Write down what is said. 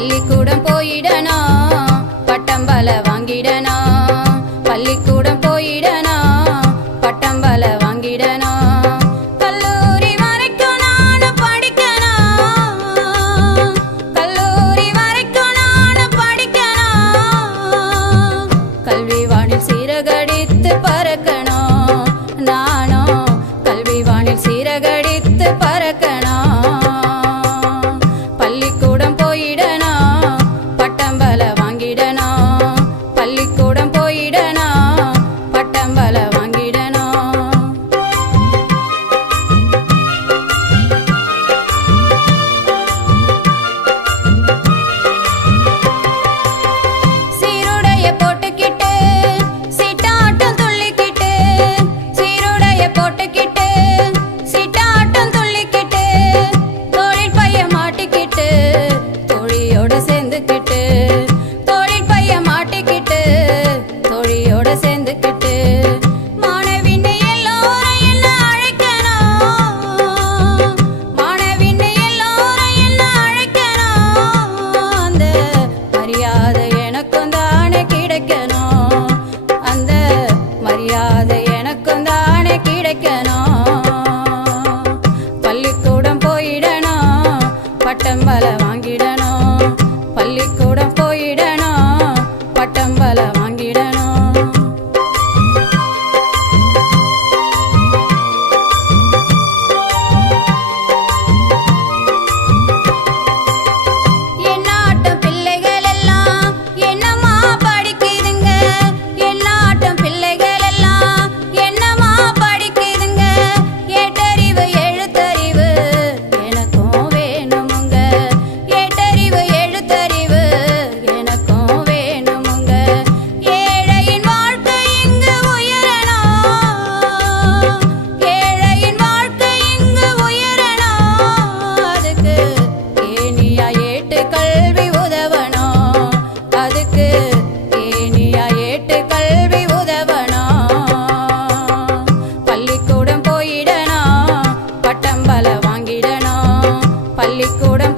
பள்ளிக்கூடம் போயிடணும், பட்டம் பல வாங்கிடணும். பள்ளிக்கூடம் போயிடணும், பட்டம் பல வாங்கிடணும். கல்லூரி வரைக்கும் நானும் படிக்கணும், கல்லூரி வரைக்கும் நானும் படிக்கணும். கல்வி வானில் சீரகடித்து பறக்கணும், நானும் கல்வி வானில் சீரகடித்து பறக்கணும். பள்ளிக்கூடம் போயிடணும், பட்டம் பல வாங்கிடணும். பள்ளிக்கூடம் போயிடணும், பட்டம் பல வாங்கிடணும். சீருடைய போட்டுக்கிட்டு சீட்டாட்டம் துள்ளிக்கிட்டு, சீருடைய போட்டுக்கிட்டு சீட்டாட்டம் துள்ளிக்கிட்டு, தோளில் பைய மாட்டிக்கிட்டு தோழியோட சேர்ந்துக்கிட்டு, தோளில் பைய மாட்டிக்கிட்டு தோழியோட சேர்ந்துக்கிட்டு. மாணவின்னு எல்லோரும் என்ன அழைக்கணும், மாணவின்னு எல்லோரும் என்ன அழைக்கணும். அந்த மரியாதை எனக்கும் தானே கிடைக்கணும், அந்த மரியாதை எனக்கும் தானே கிடைக்கணும். பள்ளிக்கூடம் போயிடணும், பட்டம் பல வாங்கிடணும். பள்ளிக்கூடம் போயிடணும், பட்டம் பல வாங்கிடணும். என்னாட்டம் பிள்ளைகள் எல்லாம் என்னமா படிக்குதுங்க, என்னாட்டம் பிள்ளைகள் எல்லாம் என்னமா படிக்குதுங்க. ஏட்டறிவு எழுத்தறிவு எனக்கும் வேணுமுங்க, ஏட்டறிவு எழுத்தறிவு எனக்கும் வேணுமுங்க. ஏழையின் வாழ்க்கை இங்கு உயரணும், ஏழையின் வாழ்க்கை இங்கு உயரணும். அதுக்கு ஏனியா ஏட்டு கல்வி உதவணும், அதுக்கு ஏனியா ஏட்டு கல்வி உதவணும். பள்ளிக்கூடம் போயிடணும், பட்டம் பல வாங்கிடணும். பள்ளிக்கூடம்